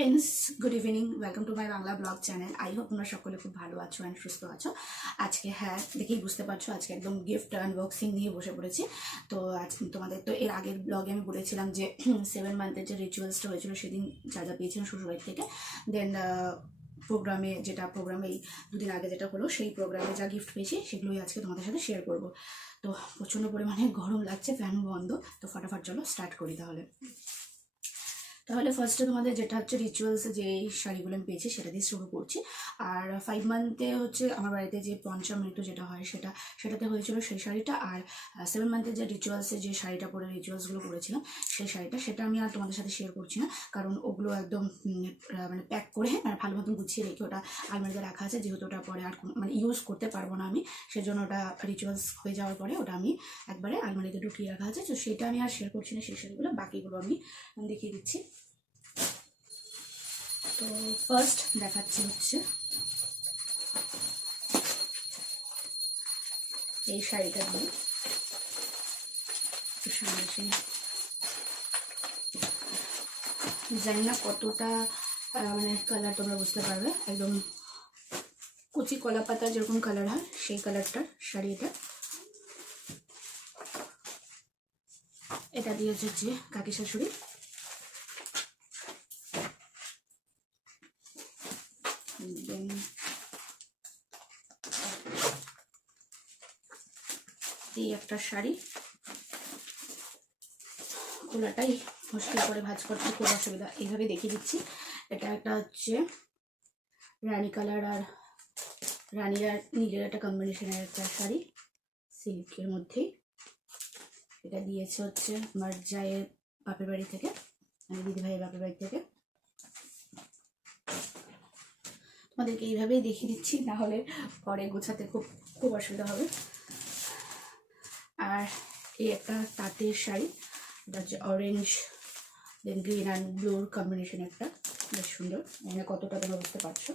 Friends, good evening. Welcome to my Bangla blog channel. I hope তোমরা সকলে খুব ভালো আছো অ্যান্ড সুস্থ আছো। আজকে দেখেই বুঝতে পারছো, আজকে একদম গিফট আনবক্সিং নিয়ে বসে পড়েছি। তো আজ তোমাদের তো এর আগের ব্লগে আমি বলেছিলাম যে 7 মান্থের যে রিচুয়ালসটা হয়েছিল সেদিন যা যা পেয়েছিলাম শ্বশুরবাড়ি থেকে। দেন প্রোগ্রামে এই দুদিন আগে যেটা হলো সেই প্রোগ্রামে যা গিফট পেয়েছি সেগুলোই আজকে তোমাদের সাথে শেয়ার করবো। তো প্রচণ্ড পরিমাণে গরম লাগছে, ফ্যান বন্ধ। তো ফটাফট চলো স্টার্ট করি তাহলে ফার্স্টে তোমাদের যেটা হচ্ছে রিচুয়ালস যে এই শাড়িগুলো আমি পেয়েছি সেটা দিয়ে শুরু করছি। আর 5 মান্থে হচ্ছে আমার বাড়িতে যে পঞ্চামৃত যেটা হয় সেটাতে হয়েছিল সেই শাড়িটা। আর 7 মান্থে যে রিচুয়ালসে যে শাড়িটা পরে রিচুয়ালসগুলো করেছিলাম সেই সেটা আমি আর তোমাদের সাথে শেয়ার করছি না, কারণ ওগুলো একদম মানে প্যাক করে ভালো মতন গুছিয়ে রেখে ওটা আলমারিতে রাখা আছে, যেহেতু ওটা পরে আর মানে ইউজ করতে পারবো না আমি, সেজন্য ওটা রিচুয়ালস হয়ে যাওয়ার পরে ওটা আমি একবারে আলমারিতে ঢুকিয়ে রাখা আছে। তো সেটা আমি আর শেয়ার করছি না সেই শাড়িগুলো, বাকিগুলো আমি দেখিয়ে দিচ্ছি। তো ফার্স্ট দেখাচ্ছি হচ্ছে এই শাড়িটা দিয়ে জানি না কতটা মানে কালার তোমরা বুঝতে পারবে, একদম কুচি কলা পাতা যেরকম কালার হয় সেই কালারটার শাড়ি এটা দিয়েছে হচ্ছে কাকি শাশুড়ি। এই একটা শাড়ি, খোলাটাই মুশকিল করে ভাঁজ করতে খুব অসুবিধা, এইভাবে দেখিয়ে দিচ্ছি। এটা একটা হচ্ছে রানী কালার আর রানী আর নীলের একটা কম্বিনেশনের একটা শাড়ি সিল্কের মধ্যেই। এটা দিয়েছে হচ্ছে আমার জায়ের বাপের বাড়ি থেকে, মানে দিদিভাইয়ের বাপের বাড়ি থেকে। তোমাদেরকে এইভাবেই দেখিয়ে দিচ্ছি, না হলে পরে গোছাতে খুব অসুবিধা হবে। আর এই একটা তাঁতের শাড়ি, এটা হচ্ছে অরেঞ্জ দেন গ্রিন অ্যান্ড ব্লুর কম্বিনেশন, একটা বেশ সুন্দর, মানে কতটা তোমরা বুঝতে পারছো।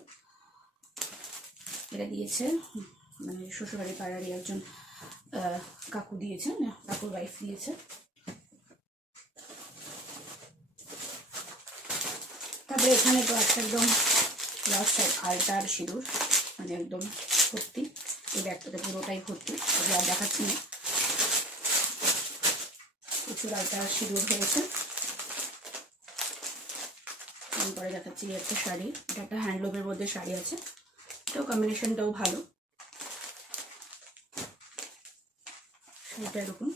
এটা দিয়েছে মানে শ্বশুরবাড়ি পাড়ারই একজন কাকু দিয়েছে, কাকুর ওয়াইফ দিয়েছে। তারপরে এখানে তো একটা একদম লাস্ট সাইড আলতার সিঁদুর, মানে একদম ভর্তি, এই ব্যাগটাতে পুরোটাই ভর্তি, তবে আর দেখাচ্ছি না। প্রচুর আলতার সিঁদুর হয়েছে। তারপরে দেখাচ্ছি একটা শাড়ি, এটা একটা হ্যান্ডলুমের মধ্যে শাড়ি আছে, এটাও কম্বিনেশনটাও ভালো। শাড়িটা এরকম,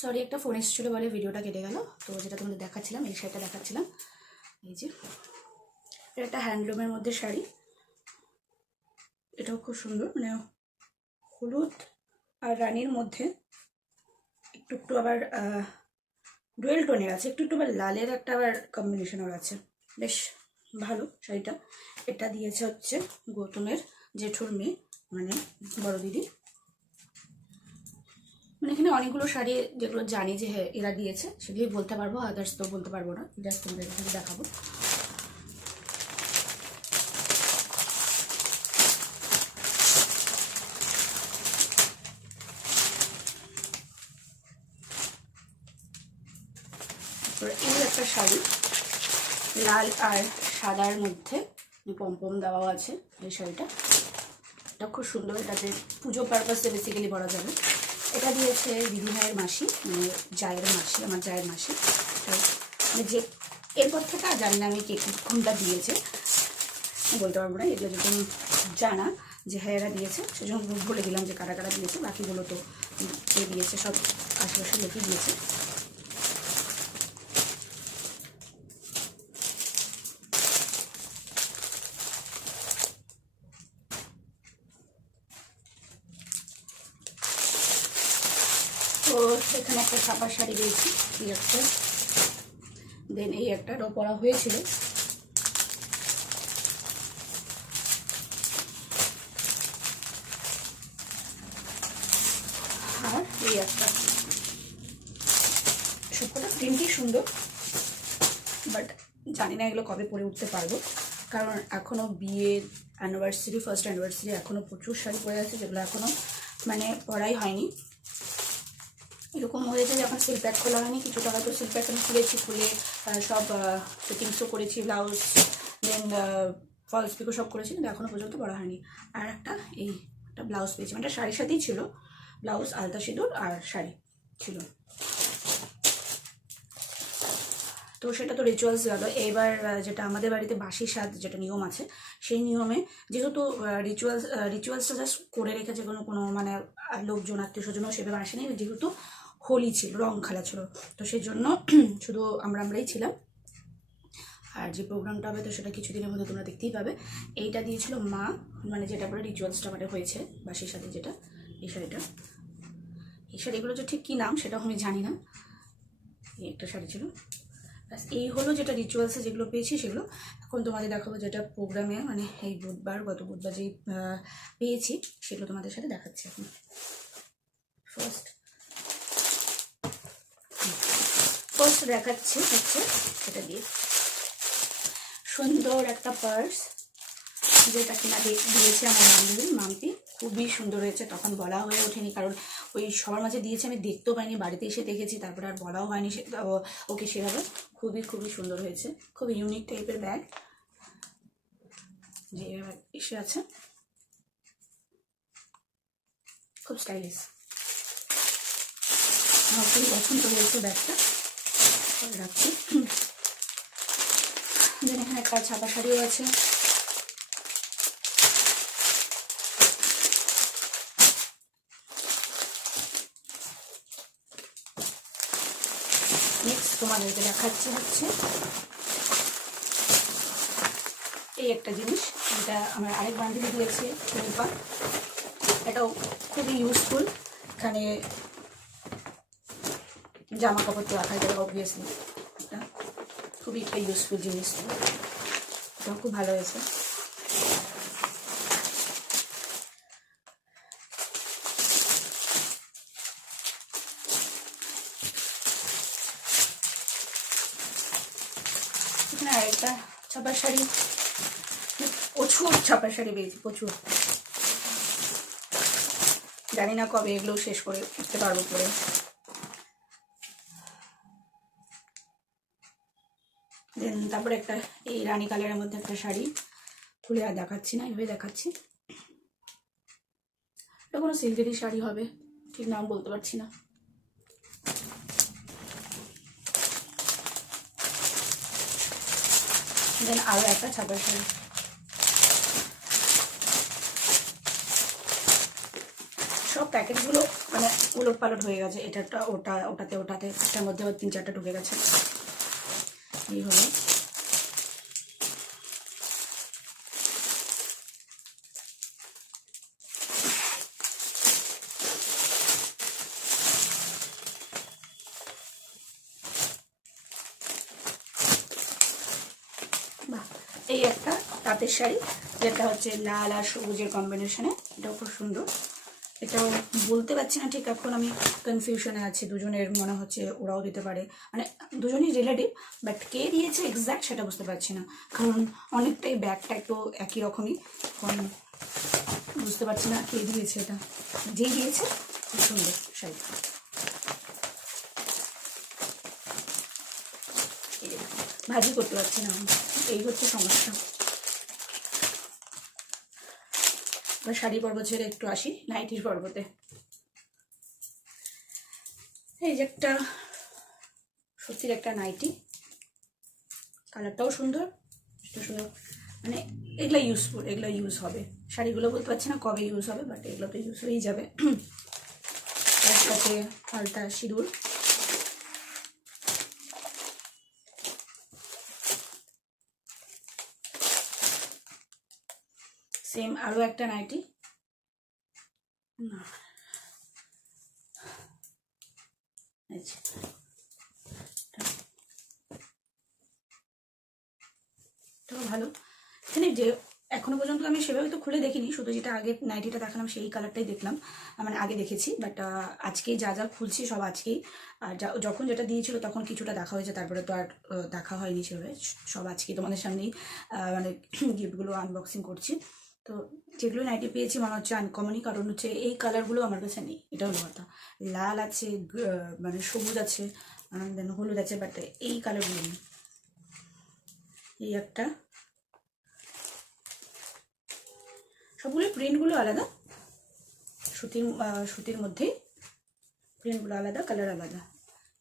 সরি একটা ফোন এসেছিলো বলে ভিডিওটা কেটে গেল। তো যেটা তোমাদের দেখাচ্ছিলাম, এই শাড়িটা দেখাচ্ছিলাম, এই যে এটা একটা হ্যান্ডলুমের মধ্যে শাড়ি, এটাও খুব সুন্দর, মানে হলুদ আর রানীর মধ্যে একটু আবার ডুয়েল টোনের আছে, একটু আবার লালের একটা আবার কম্বিনেশনের আছে, বেশ ভালো শাড়িটা। এটা দিয়েছে হচ্ছে গৌতমের জেঠুর মেয়ে, মানে বড় দিদি। মানে এখানে অনেকগুলো শাড়ি যেগুলো জানি যে হ্যাঁ এরা দিয়েছে সেগুলোই বলতে পারবো, আদার্স তো বলতে পারবো না, জাস্ট তোমাদের দেখাবো। এই একটা শাড়ি লাল আর সাদার মধ্যে পমপম দেওয়া আছে, এই শাড়িটা এটা খুব সুন্দর, এটাতে পুজো পারপাসে বেসিক্যালি পরা যাবে। এটা দিয়েছে দিদিভাইয়ের মাসি, মানে জায়ের মাসি, আমার জায়ের মাসি। তো মানে যে এরপর থেকে আর জানি না আমি কে কোনটা দিয়েছে, বলতে পারবো না, এগুলো যখন জানা যে হ্যাঁ এরা দিয়েছে সেজন্য বলে দিলাম যে কারা কারা দিয়েছে, বাকিগুলো তো কে দিয়েছে সব আশেপাশে লোকই দিয়েছে। তো এখানে একটা ছাপা শাড়ি দিয়েছি, এই একটা, দেন এই একটা পরা হয়েছিল, আর এই একটা, সবকটা প্রিন্টই সুন্দর, বাট জানি না এগুলো কবে পরে উঠতে পারবো, কারণ এখনও বিয়ের অ্যানিভার্সারি, ফার্স্ট অ্যানিভার্সারি, এখনও প্রচুর শাড়ি পরে আছে যেগুলো এখনও মানে পরাই হয়নি। এরকম হয়েছে যে এখন সিল প্যাক খোলা হয়নি, কিছুটা হয়তো সিল প্যাক আমি খুলেছি, খুলে সব ফিটিংসও করেছি, ব্লাউজ দেন ফলস পিকো সব করেছি, কিন্তু এখনও পর্যন্ত পরা হয়নি। আর একটা একটা ব্লাউজ পেয়েছি, মানে শাড়ির সাথেই ছিল, ব্লাউজ আলতা সিঁদুর আর শাড়ি ছিল। তো সেটা তো রিচুয়ালস গেল। এবার যেটা আমাদের বাড়িতে বাসি স্বাদ যেটা নিয়ম আছে, সেই নিয়মে যেহেতু রিচুয়ালসটা জাস্ট করে রেখেছে, কোনো মানে লোকজন আত্মীয় স্বজনও সেভাবে আসেনি, যেহেতু হোলি ছিল, রং খেলা ছিল, তো সেই জন্য শুধু আমরাই ছিলাম। আর যে প্রোগ্রামটা হবে তো সেটা কিছুদিনের মধ্যে তোমরা দেখতেই পাবে। এইটা দিয়েছিল মা, মানে যেটা পরে রিচুয়ালসটা মানে হয়েছে বাসির সাথে, যেটা এই শাড়িটা, এই শাড়িগুলো যে ঠিক কী নাম সেটাও আমি জানি না। এই একটা শাড়ি ছিল, ব্যাস এই হলো যেটা রিচুয়ালসে যেগুলো পেয়েছি সেগুলো। এখন তোমাদের দেখাবো যেটা প্রোগ্রামে, মানে এই গত বুধবার যেই পেয়েছি সেগুলো তোমাদের সাথে দেখাচ্ছি এখন। ফার্স্ট দেখাচ্ছি হচ্ছে এটা দিয়ে সুন্দর একটা পার্স, যেটা কিনা দিয়েছে আমার বান্ধবী মাম্পি, খুবই সুন্দর হয়েছে। তখন বলা হয়ে ওঠেনি, কারণ ওই সবার মাঝে দিয়েছে, আমি দেখতেও পাইনি, বাড়িতে এসে দেখেছি, তারপরে আর বলাও হয়নি ওকে সেভাবে। খুবই সুন্দর হয়েছে, খুবই ইউনিক টাইপের ব্যাগ, যে এসে আছে, খুব স্টাইলিশ, আমার খুবই পছন্দ হয়েছে ব্যাগটা। রাখছি। দেন এখানে একটা ছাপা শাড়িও আছে, নেক্সট তোমাদেরকে দেখাচ্ছি হচ্ছে এই একটা জিনিস, যেটা আমার আরেক বান্ধবী দিয়েছে, রূপা। এটাও খুবই ইউজফুল, এখানে জামা কাপড় তো রাখা যাবে অবভিয়াসলি, এটা খুবই একটা ইউজফুল জিনিস, এটাও খুব ভালো হয়েছে। এখানে আরেকটা ছাপার শাড়ি, প্রচুর ছাপার শাড়ি পেয়েছি, প্রচুর, জানি না কবে এগুলো শেষ করে উঠতে পারবো পরে। দেন তারপরে একটা এই রানী কালারের মধ্যে একটা শাড়ি, খুলে আর দেখাচ্ছি না, এভাবে দেখাচ্ছি। এটা কোনো সিল্কেরই শাড়ি হবে, ঠিক নাম বলতে পারছি না। দেন আরও একটা ছাপার শাড়ি, সব প্যাকেটগুলো মানে উলট পালট হয়ে গেছে, এটা ওটাতে একটার মধ্যে 3-4টা ঢুকে গেছে। এই হলো এই একটা তাঁতের শাড়ি, যেটা হচ্ছে লাল আর সবুজের কম্বিনেশনে, এটাও খুব সুন্দর। এটাও বলতে পারছি না ঠিক, এখন আমি কনফিউশনে আছি, দুজনের মনে হচ্ছে ওরাও দিতে পারে, মানে দুজনই রিলেটিভ, বাট কে দিয়েছে এক্স্যাক্ট সেটা বুঝতে পারছি না, কারণ অনেকটাই ব্যাগটা একটু একই রকমই, এখন বুঝতে পারছি না কে দিয়েছে। এটা যেই দিয়েছে খুব সুন্দর শাড়ি, ভাজি করতে পারছি না, এই হচ্ছে সমস্যা। শাড়ি পর্ব ছেড়ে একটু আসি নাইটির পর্বতে। এই যে একটা সত্যির একটা নাইটি, কালারটাও সুন্দর, সেটা সুন্দর, মানে এগুলো ইউজফুল, এগুলো ইউজ হবে। শাড়িগুলো বলতে পারছি না কবে ইউজ হবে, বাট এগুলো তো ইউজ হয়েই যাবে। তার সাথে আলতা সিঁদুর, সেম আরও একটা নাইটি, ভালো। এখানে যে এখনো পর্যন্ত আমি সেভাবে তো খুলে দেখিনি, শুধু যেটা আগে নাইটিটা দেখালাম সেই কালারটাই দেখলাম, মানে আগে দেখেছি, বাট আজকেই যা খুলছি সব আজকেই। আর যখন যেটা দিয়েছিল তখন কিছুটা দেখা হয়েছে, তারপরে তো আর দেখা হয়নি সেভাবে, সব আজকেই তোমাদের সামনেই মানে গিফটগুলো আনবক্সিং করছি। তো যেগুলো নাইটি পেয়েছি মনে হচ্ছে আনকমনই, কারণ হচ্ছে এই কালারগুলো আমার কাছে নেই, এটা হলো কথা। লাল আছে, মানে সবুজ আছে, দেন হলুদ আছে, বাট এই কালারগুলো নেই। এই একটা, সবগুলো প্রিন্টগুলো আলাদা, সুতির মধ্যেই প্রিন্টগুলো আলাদা, কালার আলাদা,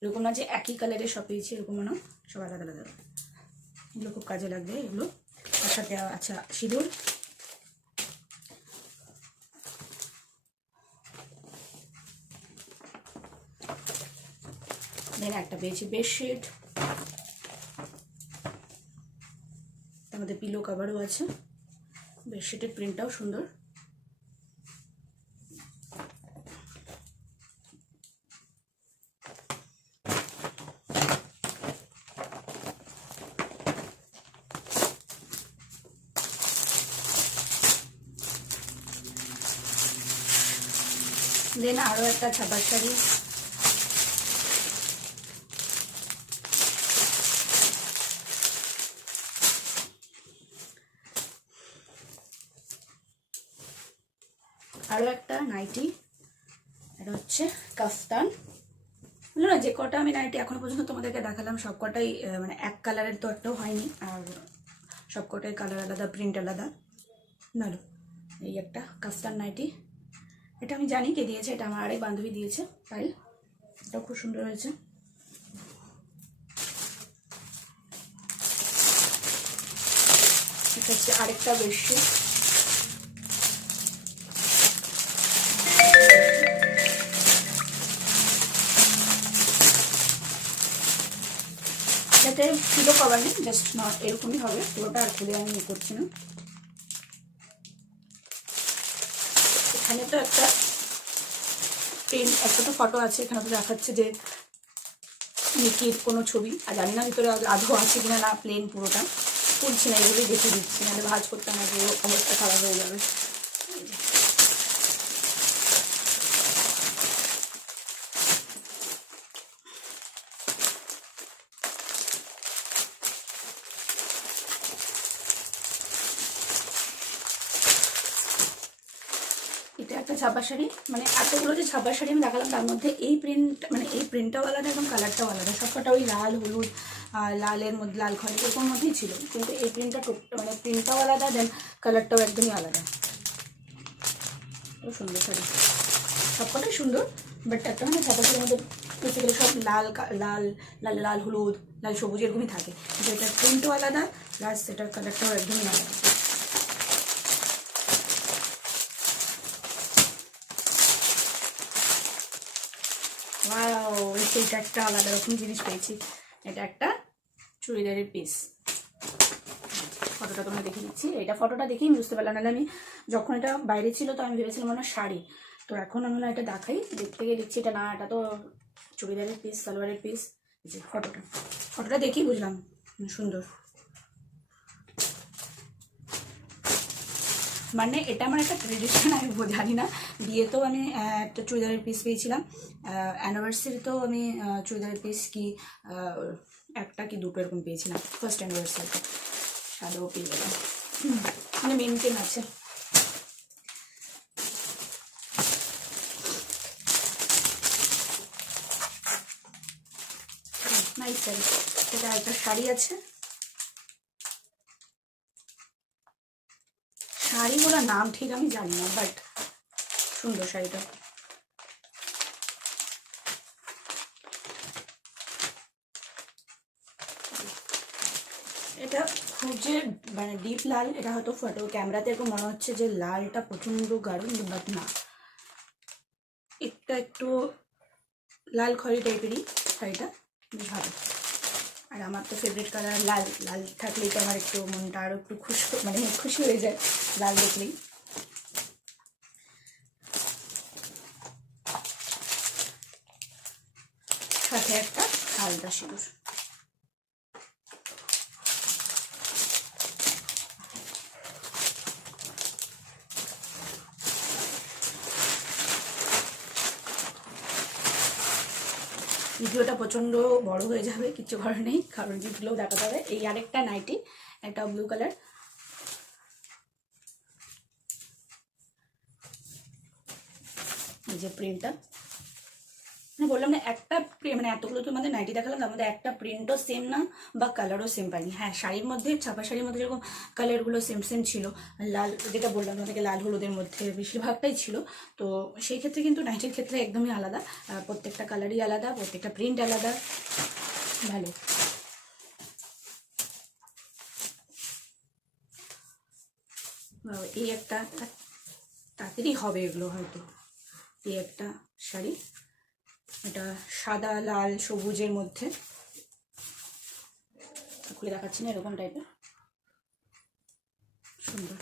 এরকম না যে একই কালারের সব পেয়েছি এরকম না, সব আলাদা আলাদা। এগুলো খুব কাজে লাগবে এগুলো। তার সাথে আচ্ছা সিঁদুর, দেন একটা পেয়েছি বেডশিট, তার মধ্যে পিলো কভারও আছে, বেডশিটের প্রিন্টটাও সুন্দর। দেন আরও একটা ছাপার শাড়ি, আরও একটা নাইটি, এটা হচ্ছে কাফতান। বললো না যে কটা আমি নাইটি এখনো পর্যন্ত তোমাদেরকে দেখালাম সব কটাই মানে এক কালারের তো একটাও হয়নি, আর সব কটাই কালার আলাদা, প্রিন্ট আলাদা। ভালো, এই একটা কাফতান নাইটি, এটা আমি জানি কে দিয়েছে, এটা আমার আরেক বান্ধবী দিয়েছে পাইল, এটাও খুব সুন্দর হয়েছে। এটা হচ্ছে আরেকটা বেডশিট, এটাতে পিলো কভার নেই, জাস্ট নট এরকমই হবে পুরোটা, আর খুলে আমি করছি না। এখানে তো একটা প্রিন্ট, একটা তো ফটো আছে, এখানে তো দেখাচ্ছে যে নিকির কোনো ছবি, আর জানি না ভিতরে আধো আছে কিনা, না প্লেন পুরোটা, তুলছি না, এগুলোই দেখিয়ে দিচ্ছি, নাহলে ভাজ করতে আমার অবস্থা খারাপ হয়ে যাবে। এটা একটা ছাপা শাড়ি, মানে এতগুলো যে ছাপা শাড়ি আমি দেখালাম তার মধ্যে এই প্রিন্ট, মানে এই প্রিন্টটাও আলাদা এবং কালারটাও আলাদা, সবকটা ওই লাল হলুদ, লালের মধ্যে লাল খয়েরি এরকম মধ্যেই ছিল, কিন্তু এই প্রিন্টটা মানে প্রিন্টটাও আলাদা, দেন কালারটাও একদমই আলাদা। খুব সুন্দর শাড়ি, সবকটাই সুন্দর, বাট একটা মানে ছাপা শাড়ির মধ্যে বেসিক্যালি সব লাল লাল লাল লাল হলুদ লাল সবুজ এরকমই থাকে, কিন্তু এটার প্রিন্টও আলাদা, প্লাস এটার কালারটাও একদমই আলাদা। এটা একটা আলাদা রকম জিনিস পেয়েছি, এটা একটা চুড়িদারের পিস, ফটোটা তোমরা দেখে দিচ্ছি, এটা ফটোটা দেখেই বুঝতে পারলাম, নাহলে আমি যখন এটা বাইরে ছিল তো আমি ভেবেছিলাম মনে হয় শাড়ি, তো এখন আমি না এটা দেখাই, দেখতে গিয়ে দেখছি এটা না, এটা তো চুড়িদারের পিস, সালোয়ারের পিস। যে ফটোটা দেখেই বুঝলাম সুন্দর, মানে এটা আমার একটা ট্রেডিশন, আমি জানি না, বিয়েতেও আমি একটা চুড়িদারের পিস পেয়েছিলাম, অ্যানিভার্সারিতেও আমি চুড়িদারের পিস কি একটা কি দুটো এরকম পেয়েছিলাম, ফার্স্ট অ্যানিভার্সারিতে, সাদাও পেয়ে গেলাম, মানে মেনটেন আছে। নাইস শাড়ি, এটা একটা শাড়ি আছে, শাড়িগুলোর নাম ঠিক আমি জানি না, বাট সুন্দর শাড়িটা। এটা খুব যে মানে ডিপ লাল, এটা হয়তো ফটো ক্যামেরাতে এরকম মনে হচ্ছে যে লালটা প্রচণ্ড গাঢ়, বাট না, এটা একটু লাল খয়েরি টাইপেরই শাড়িটা, বেশ ভালো। আর আমার তো ফেভারিট কালার লাল, লাল থাকলেই তো আমার একটু মনটা আরও একটু মানে খুশি হয়ে যায় লাল দেখলেই। সাথে একটা হালদা সিঁদুর, ভিডিওটা প্রচণ্ড বড় হয়ে যাবে, কিছু করার নেই, কারণ জিপগুলোও দেখাতে হবে। এই আরেকটা নাইটি, একটা ব্লু কালার, এই যে প্রিন্টটা, মানে বললাম না একটা মানে এতগুলো তোমাদের নাইটি দেখালাম, তার মধ্যে একটা প্রিন্টও সেম না বা কালারও সেম পাইনি। হ্যাঁ, শাড়ির মধ্যে ছাপা শাড়ির মধ্যে যেরকম কালারগুলো সেম সেম ছিল, লাল যেটা বললাম তোমাদেরকে লাল হলুদের মধ্যে বেশিরভাগটাই ছিল, তো সেই ক্ষেত্রে কিন্তু নাইটির ক্ষেত্রে একদমই আলাদা, প্রত্যেকটা কালারই আলাদা, প্রত্যেকটা প্রিন্ট আলাদা, ভালো। এই একটা তাড়াতাড়ি হবে এগুলো হয়তো। এই একটা শাড়ি, এটা সাদা লাল সবুজের মধ্যে, খুলে দেখাচ্ছি না, এরকম টাইপের সুন্দর।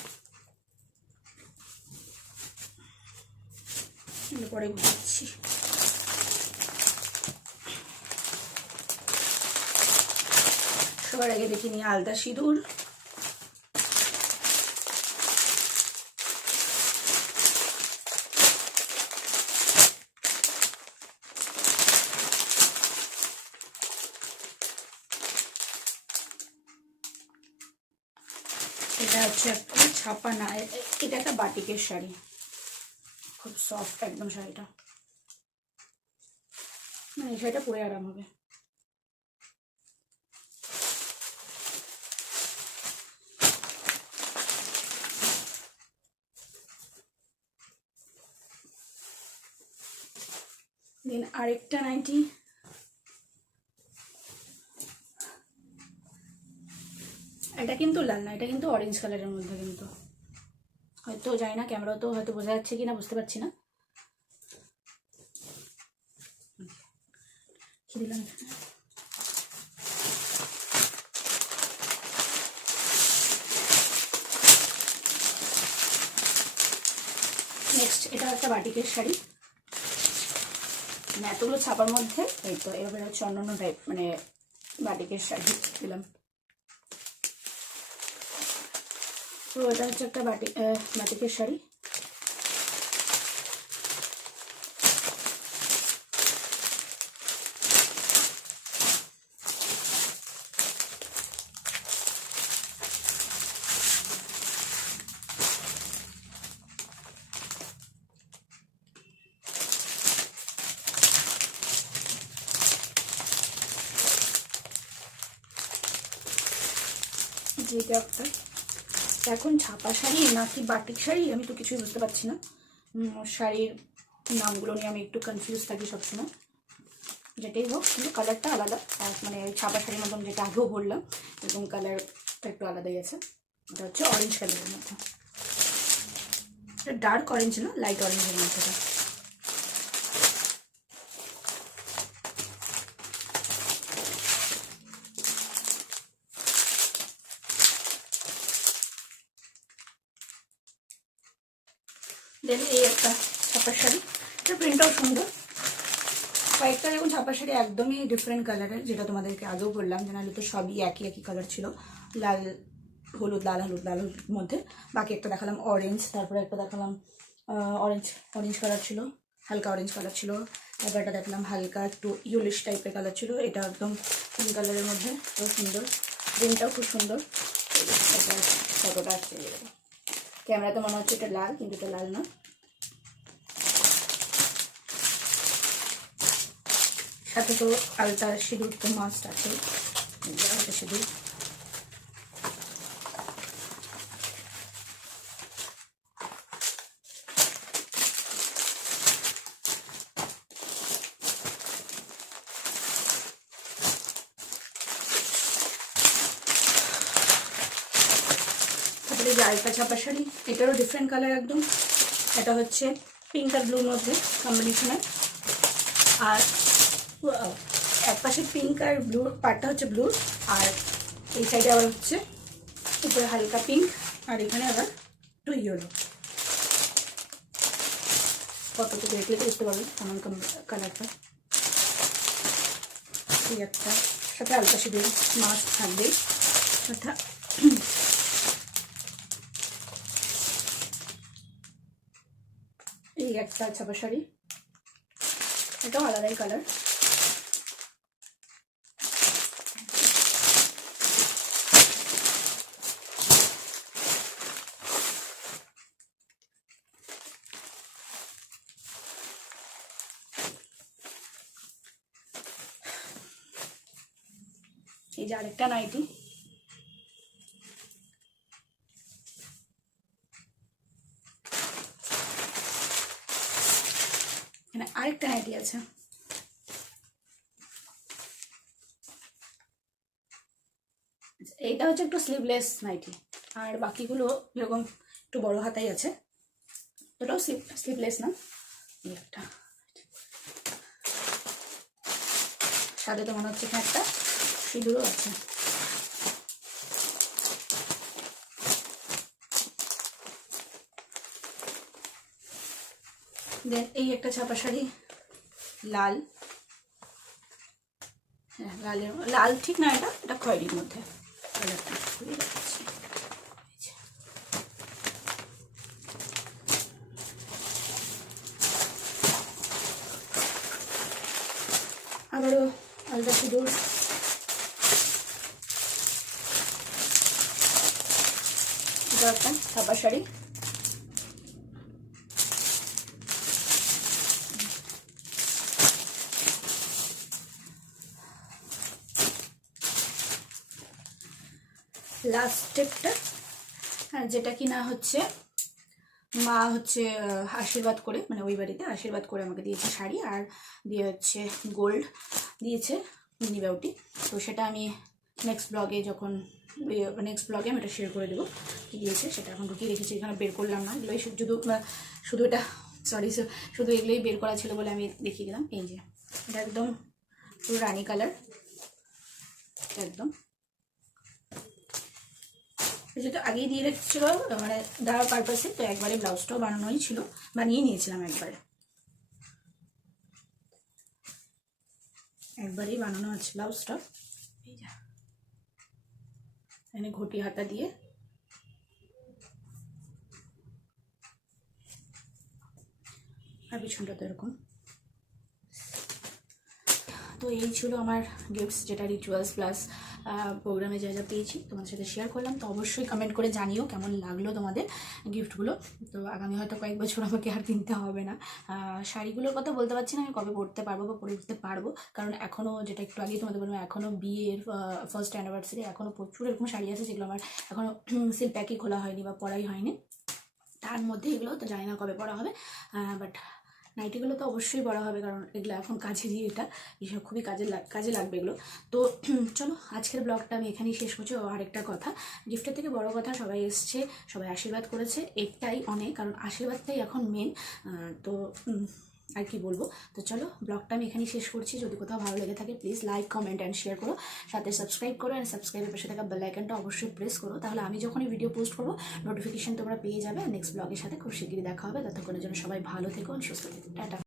পরে বুঝাচ্ছি। সবার আগে দেখে নিই আলতা সিঁদুর। এটা হচ্ছে একটা ছাপা না, এটা একটা বাটিকের শাড়ি, খুব সফট একদম শাড়িটা, মানে এই শাড়িটা পরে আরাম হবে। দেন আরেকটা নাইটি, এটা কিন্তু লাল না, এটা কিন্তু অরেঞ্জ কালারের মধ্যে, কিন্তু হয়তো জানি না ক্যামেরাতেও হয়তো বোঝা যাচ্ছে কিনা, বুঝতে পারছি না। কি দিলাম নেক্সট, এটা একটা বাটিকের শাড়ি, মানে এতগুলো ছাপার মধ্যে এই তো এভাবে হচ্ছে অন্যান্য টাইপ, মানে বাটিকের শাড়ি দিলাম পুরো। এটা হচ্ছে একটা বাটিকের শাড়ি, যেটা একটা এখন ছাপা শাড়ি নাকি বাটিক শাড়ি আমি তো কিছুই বুঝতে পারছি না, শাড়ির নামগুলো নিয়ে আমি একটু কনফিউজ থাকি সবসময়। যেটাই হোক, কিন্তু কালারটা আলাদা, মানে ছাপা শাড়ির মতন যেটা আগেও বললাম, এবং কালারটা একটু আলাদাই আছে। এটা হচ্ছে অরেঞ্জ কালারের মধ্যে, ডার্ক অরেঞ্জ না, লাইট অরেঞ্জের মধ্যে। দেন এই একটা ছাপার শাড়ি, এটা প্রিন্টটাও সুন্দর। কয়েকটা দেখুন ছাপার শাড়ি একদমই ডিফারেন্ট কালারের, যেটা তোমাদেরকে আগেও বললাম যে নাহলে তো সবই একই একই কালার ছিল, লাল হলুদ লাল হলুদ লাল হলুদ মধ্যে। বাকি একটা দেখালাম অরেঞ্জ, তারপরে একটা দেখালাম অরেঞ্জ অরেঞ্জ কালার ছিল, হালকা অরেঞ্জ কালার ছিল। তারপর একটা দেখলাম হালকা একটু ইয়েলিশ টাইপের কালার ছিল, এটা একদম পিঙ্ক কালারের মধ্যে, খুব সুন্দর, প্রিন্টটাও খুব সুন্দর। ফটোটা আসছে, ক্যামেরাতে মনে হচ্ছে এটা লাল, কিন্তু এটা লাল না। সাথে তো আলতা সিঁদুর তো মাস্ট আছে, আলতা সিঁদুর। তারপরে যে আলতা ছাপা শাড়ি, এটারও ডিফারেন্ট কালার একদম, এটা হচ্ছে পিঙ্ক আর ব্লুর মধ্যে কম্বিনেশনের, আর এক পাশে পিঙ্ক আর ব্লুর পার্টটা হচ্ছে ব্লুর, আর এই সাইডে আবার হচ্ছে উপরে হালকা পিঙ্ক, আর এখানে আবার একটু ইয়েলো। ফটোতে দেখলে বুঝতে পারবেন কেমন কালারটা। এই একটা সাথে আলতা সিঁদুর মাস্ক থাকবে, অর্থাৎ এই একটা ছাপা শাড়ি, এটাও আলাদাই কালার। এই যে আরেকটা নাইটি, এখানে আরেকটা নাইটি আছে। এইটা হচ্ছে একটু স্লিভলেস নাইটি, আর বাকিগুলো এরকম একটু বড় হাতাই আছে, এটাও স্লিভলেস না। এই একটা সাথে তো মনে হচ্ছে একটা সিঁদুরও আছে। দেন এই একটা ছাপা শাড়ি, লাল, হ্যাঁ লালের, লাল ঠিক না, এটা এটা খয়েরির মধ্যে। আবারও আলদা সিঁদুর, এটা একটা ছাপা শাড়ি, লাস্ট স্টেপটা, হ্যাঁ যেটা কিনা হচ্ছে মা হচ্ছে আশীর্বাদ করে, মানে ওই বাড়িতে আশীর্বাদ করে আমাকে দিয়েছে শাড়ি, আর দিয়ে হচ্ছে গোল্ড দিয়েছে মিনি বাউটি। তো সেটা আমি নেক্সট ব্লগে যখন নেক্সট ব্লগে আমি এটা শেয়ার করে দেবো কী দিয়েছে। সেটা এখন ঢুকিয়ে রেখেছি, এখানে বের করলাম না, এগুলোই শুধু এটা শুধু এগুলোই বের করা ছিল বলে আমি দেখিয়ে দিলাম। এই যে এটা একদম পুরো রানি কালার, একদম যেহেতু আগেই দিয়ে রেখেছিলো মানে দেওয়ার পারপাসে, তো একবারে ব্লাউজটাও বানানোই ছিল, বানিয়ে নিয়েছিলাম একবারেই বানানো আছে ব্লাউজটা। এই যা এখানে ঘটি হাতা দিয়ে, আর পিছনটা তো এরকম। তো এই ছিল আমার গিফটস, যেটা রিচুয়ালস প্লাস প্রোগ্রামে যা যা পেয়েছি তোমাদের সাথে শেয়ার করলাম। তো অবশ্যই কমেন্ট করে জানিও কেমন লাগলো তোমাদের গিফটগুলো। তো আগামী হয়তো কয়েক বছর আমাকে আর কিনতে হবে না। শাড়িগুলোর কথা বলতে পারছি না আমি কবে পরতে পারবো বা পরে উঠতে পারবো, কারণ এখনও, যেটা একটু আগেই তোমাদের বললাম, এখনও বিয়ের ফার্স্ট অ্যানিভার্সারি, এখনও প্রচুর এরকম শাড়ি আছে যেগুলো আমার এখনও সিল প্যাকই খোলা হয়নি বা পরাই হয়নি। তার মধ্যে এগুলো তো জানি না কবে পরা হবে, বাট নাইটিগুলো তো অবশ্যই বড় হবে, কারণ এগুলো এখন কাজেরই, এসব খুবই কাজে লাগবে এগুলো। তো চলো আজকের ব্লগটা আমি এখানেই শেষ করছি। আরেকটা কথা, গিফটের থেকে বড় কথা, সবাই এসছে, সবাই আশীর্বাদ করেছে, এটাই অনেক, কারণ আশীর্বাদটাই এখন মেন। তো আর কি বলবো। তো চলো ব্লগটা আমি এখানেই শেষ করছি। যদি কোথাও ভালো লেগে থাকে please like, comment and share করো, সাথে সাবস্ক্রাইব করো, অ্যান্ড সাবস্ক্রাইবের পাশে থাকা বেল আইকনটা অবশ্যই প্রেস করো, তাহলে আমি যখনই ভিডিও পোস্ট করবো নোটিফিকেশন তোমরা পেয়ে যাবে। নেক্সট ব্লগের সাথে খুব শিগগিরই দেখা হবে। ততক্ষণের জন্য সবাই ভালো থেকো, সুস্থ থেকো, টাটা।